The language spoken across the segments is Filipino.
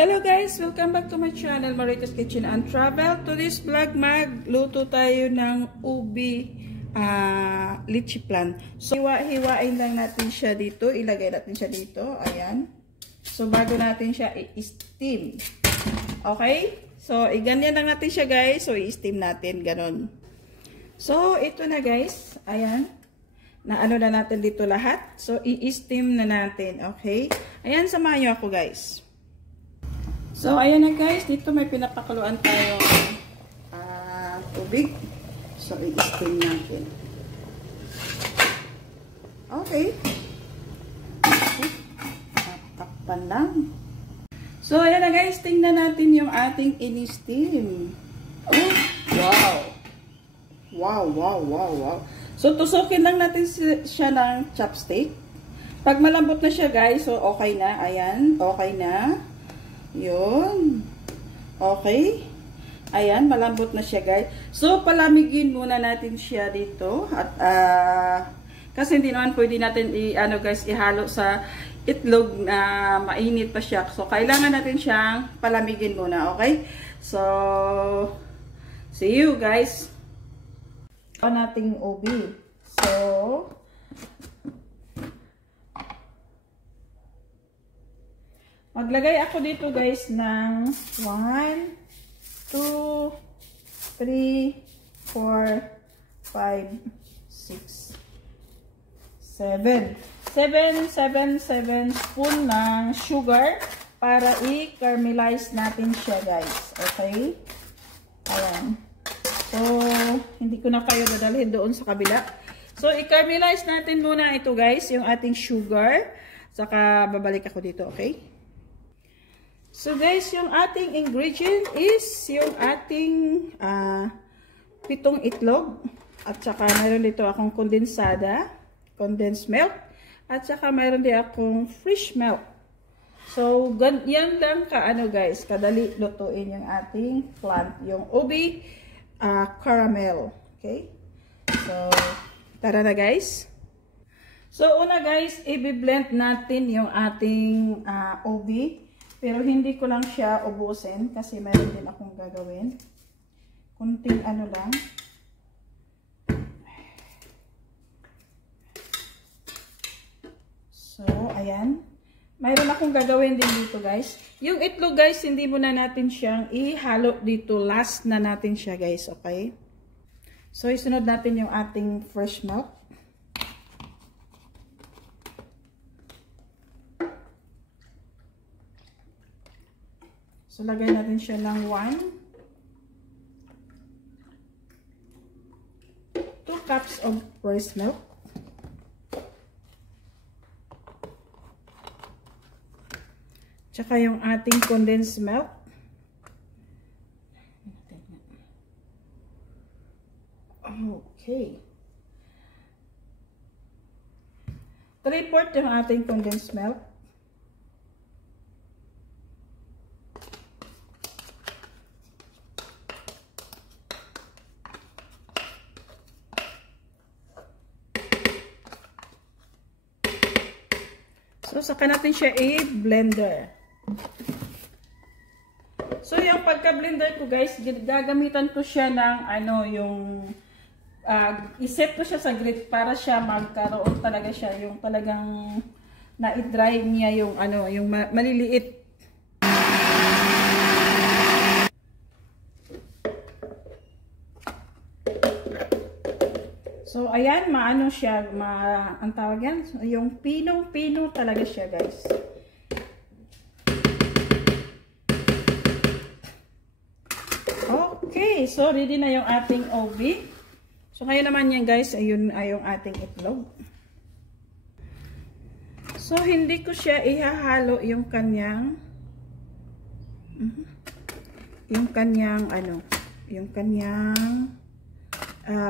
Hello guys! Welcome back to my channel, Marita's Kitchen and Travel. To this vlog, magluto tayo ng ubi lychee plant. So, hiwa-hiwain lang natin siya dito. Ilagay natin siya dito. Ayan. So, bago natin siya i-steam. Okay? So, ganyan lang natin siya guys. So, i-steam natin. Ganon. So, ito na guys. Ayan. Na ano na natin dito lahat. So, i-steam na natin. Okay? Ayan, samahan nyo ako guys. So, ayan na guys. Dito may pinapakuluan tayo tubig. So, i-steam natin. Okay. Takpan lang. So, ayan na guys. Tingnan natin yung ating in-steam. Oh, wow. Wow, wow, wow, wow. So, tusukin lang natin siya ng chopstick. Pag malambot na siya guys, so okay na. Ayan, okay na. Yun. Okay. Ayan, malambot na siya guys. So, palamigin muna natin siya dito. At, kasi hindi naman pwede natin ihalo sa itlog na mainit pa siya. So, kailangan natin siyang palamigin muna. Okay? So, see you guys. Ito nating ubi. So, maglagay ako dito guys ng 1, 2, 3, 4, 5, 6, 7. 7 spoon ng sugar para i-caramelize natin siya guys. Okay? Ayan. So, hindi ko na kayo dadalhin doon sa kabila. So, i-caramelize natin muna ito guys, yung ating sugar. Saka babalik ako dito, okay? So guys, yung ating ingredient is yung ating 7 itlog. At saka mayroon dito akong condensed milk. At saka mayroon din akong fresh milk. So, yan lang guys, kadali lutuin yung ating plant. Yung ubi caramel. Okay? So, tara na guys. So, una guys, i-blend natin yung ating ubi. Pero hindi ko lang siya ubusin kasi mayroon din akong gagawin. Kunting ano lang. So, ayan. Mayroon akong gagawin din dito guys. Yung itlog guys, hindi muna natin siyang ihalo dito. Last na natin siya guys. Okay? So, isunod natin yung ating fresh milk. So, lagay natin siya ng 2 cups of rice milk. Tsaka yung ating condensed milk. Okay. 3/4 yung ating condensed milk. So, saka natin siya i-blender. So, yung pagka-blender ko guys, gagamitan ko siya ng iset ko siya sa grid para siya magkaroon talaga siya yung talagang na-dry niya yung yung maliliit. So, ayan, maano siya, ang tawag yan, yung pinong-pino talaga siya, guys. Okay, so ready na yung ating ubi. So, ngayon naman yan, guys, ayun ay yung ating itlog. So, hindi ko siya ihahalo yung kanyang,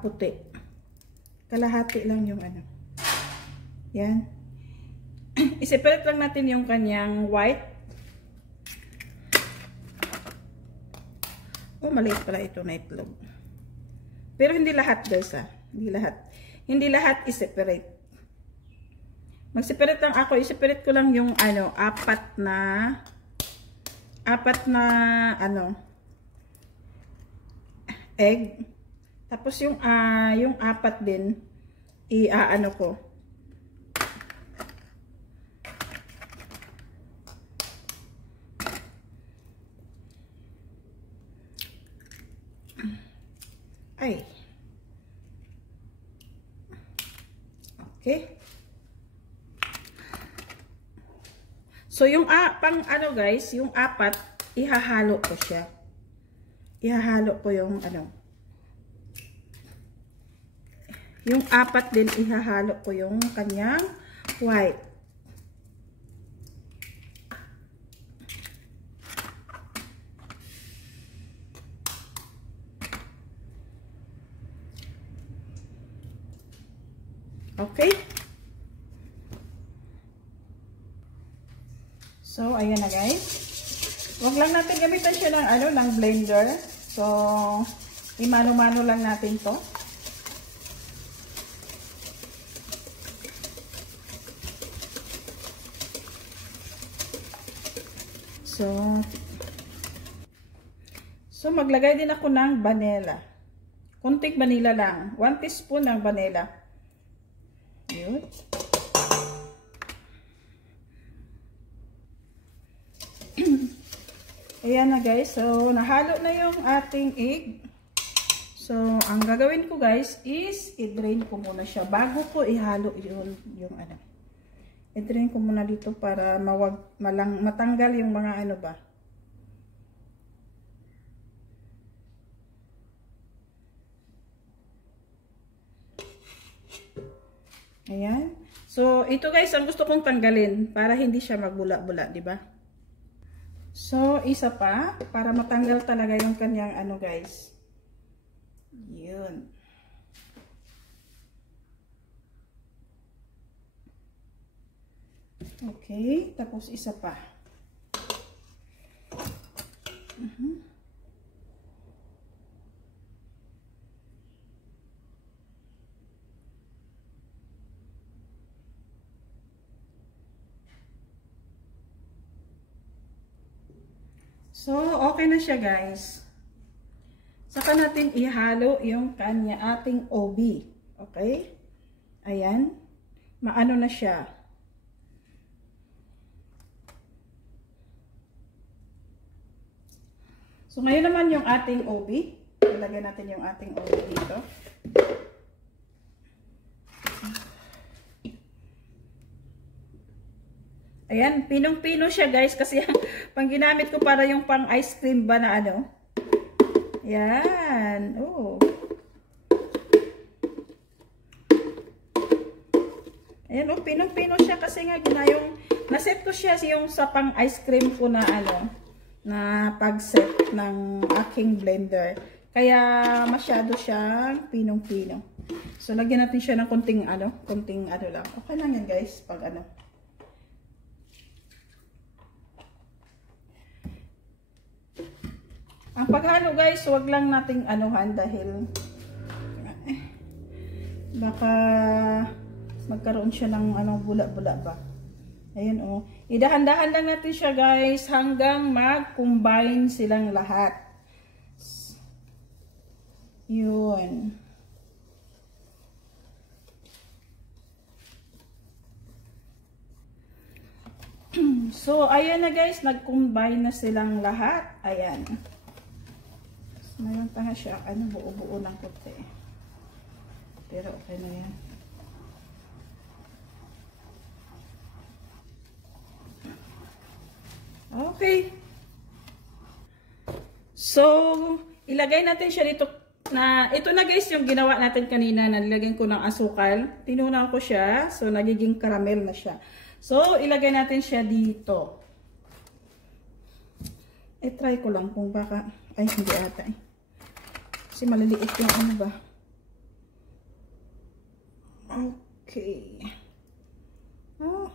puti. Kalahati lang yung yan. I-separate lang natin yung kanyang white. Oh, maliit pala ito na itlog. Pero hindi lahat guys Hindi lahat. Hindi lahat i-separate. Mag-separate lang ako. I-separate ko lang yung 4 na apat na ano egg. Tapos yung apat din i-aano ko. Ay. Okay. So yung pang ano guys, yung apat ihahalo ko siya. Ihahalo ko yung ano. Yung apat din ihahalo ko yung kanyang white. Okay? So, ayan na guys. Huwag lang natin gamitan siya ng ano, ng blender. So, imano-mano lang natin 'to. So maglagay din ako ng vanilla. Kunting vanilla lang. 1 teaspoon ng vanilla. Yun. Ayan na guys. So, nahalo na yung ating egg. So, ang gagawin ko guys is i-drain ko muna siya bago ko ihalo yung ano. I-drain ko muna dito para matanggal yung mga ano ba. Ayan. So, ito guys ang gusto kong tanggalin para hindi siya magbula-bula, di ba? So, isa pa para matanggal talaga yung kanyang ano guys. Yun. Okay, tapos isa pa. So, okay na siya guys. Saka natin ihalo yung ating OB. Okay? Ayan. Maano na siya. So, ngayon naman yung ating OB. Ilagay natin yung ating OB dito. Ayan, pinong-pino siya guys kasi pang ginamit ko para yung pang ice cream ba na ano. Ayan. Oh. Ayan, oh, pinong-pino siya kasi nga yung naset ko siya yung sa pang ice cream ko na ano, na pag-set ng aking blender. Kaya masyado siyang pinong-pino. So, lagyan natin siya ng konting ano lang. Okay lang yan guys, pag ano. Ang paghalo guys, wag lang nating anuhan dahil baka magkaroon siya ng anong bula-bula ba. Ayan oh. Idahan-dahan lang natin siya guys hanggang mag-combine silang lahat. Yun. So, ayan na guys, nag-combine na silang lahat. Ayan. Mayroon pa nga siya, ano, buo-buo ng puti. Pero okay na yan. Okay. So, ilagay natin siya dito na, ito na guys yung ginawa natin kanina, nalagyan ko ng asukal. Tinunaw ko siya, so nagiging caramel na siya. So, ilagay natin siya dito. Try ko lang kung baka, ay hindi ata eh. Kasi maliliit yung ano ba. Okay. Oh.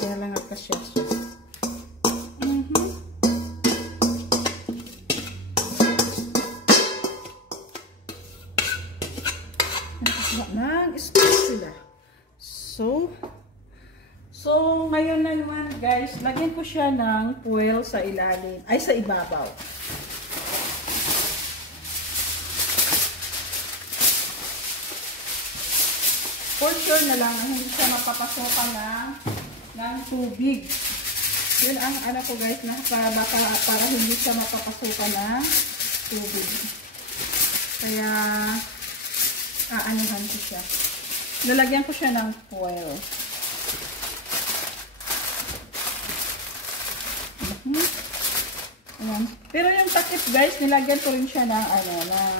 Kaya lang ako siya. Nang space sila. So, ngayon naman guys, lagyan ko siya ng foil sa ilalim, ay sa ibabaw. For sure na lang, hindi siya mapapasokan ng tubig. Yun ang ano ko guys, na para hindi siya mapapasukan ng tubig. Kaya, aanihan ko siya. Lalagyan ko siya ng foil. Ayan. Pero yung takip guys, nilagyan ko rin siya ng, ng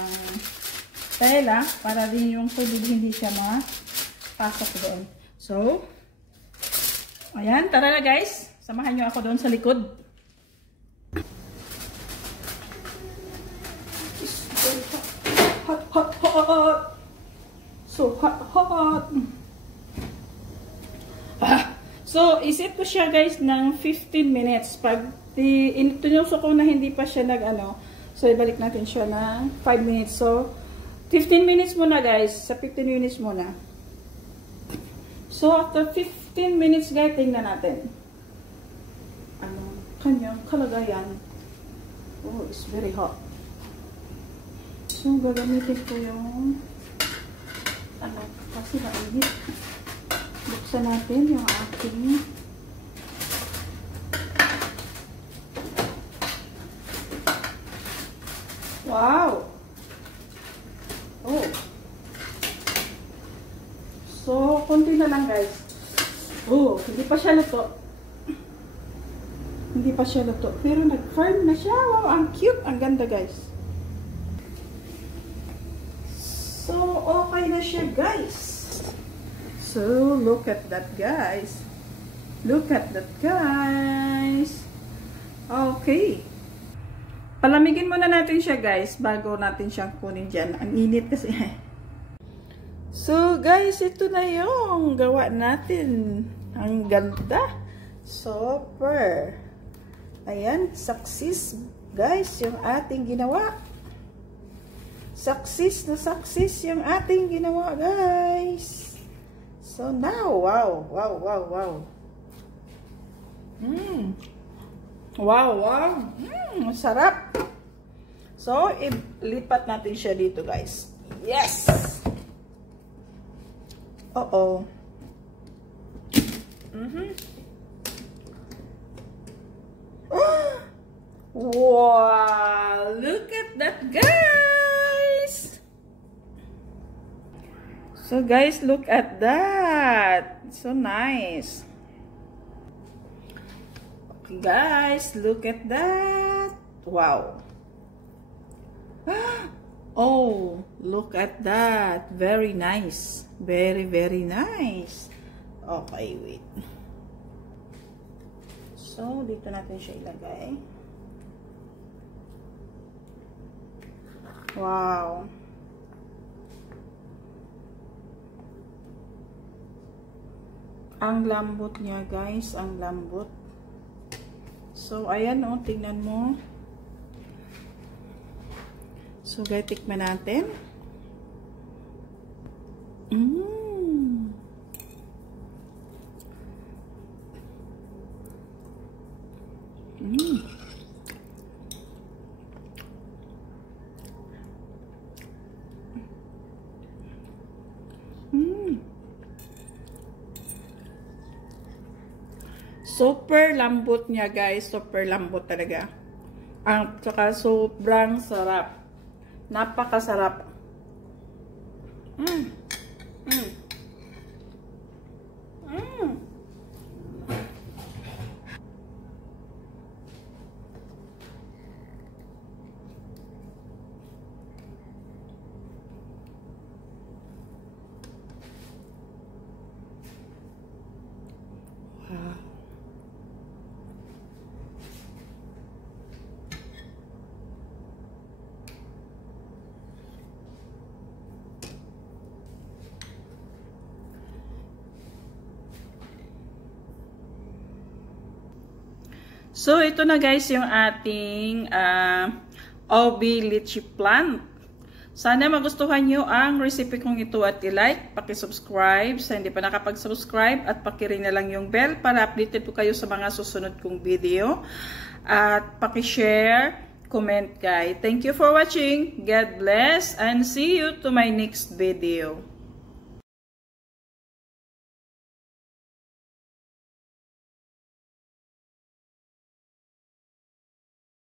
tela para din yung tubig hindi siya mapasok doon. So, ayan, tara na guys. Samahan nyo ako doon sa likod. Hot, hot, hot. So hot, hot. So, isit ko siya guys ng 15 minutes. Pag tinusok ko na hindi pa siya so ibalik natin siya ng 5 minutes. So, 15 minutes muna guys. Sa 15 minutes muna. So, after 15 minutes guys, tingnan natin. Kanyang kalagayan. Oh, it's very hot. So, gagamitin ko yung kasi mainit. Buksan natin yung aking wow! Oh! So, konti na lang guys. Oh, hindi pa siya luto. Hindi pa siya luto. Pero nag-firm na siya. Wow, ang cute. Ang ganda guys. So, okay na siya guys. So, look at that guys. Look at that guys. Okay. Palamigin muna natin siya guys bago natin siyang kunin dyan. Ang init kasi. So, guys, ito na yung gawa natin. Ang ganda. Super. Ayan, success guys yung ating ginawa. Success na success yung ating ginawa guys. So now, wow, wow, wow, wow. Wow, wow. Sarap. So, ilipat natin siya dito guys. Yes! Uh-oh. Wow, look at that guys. So guys, look at that. So nice. Okay guys, look at that. Wow. Oh, look at that. Very nice. Very, very nice. Okay, wait. So, dito natin siya ilagay. Wow. Ang lambot niya, guys. Ang lambot. So, ayan o. Tingnan mo. So, guys, tikman natin. Super lambot niya guys, super lambot talaga. Ang saka sobrang sarap. Napakasarap. So, ito na guys yung ating OB lychee plant. Sana magustuhan nyo ang recipe kong ito at i-like, paki-subscribe sa hindi pa nakapag-subscribe at paki-ring na lang yung bell para updated po kayo sa mga susunod kong video. At paki-share, comment guys. Thank you for watching. God bless and see you to my next video.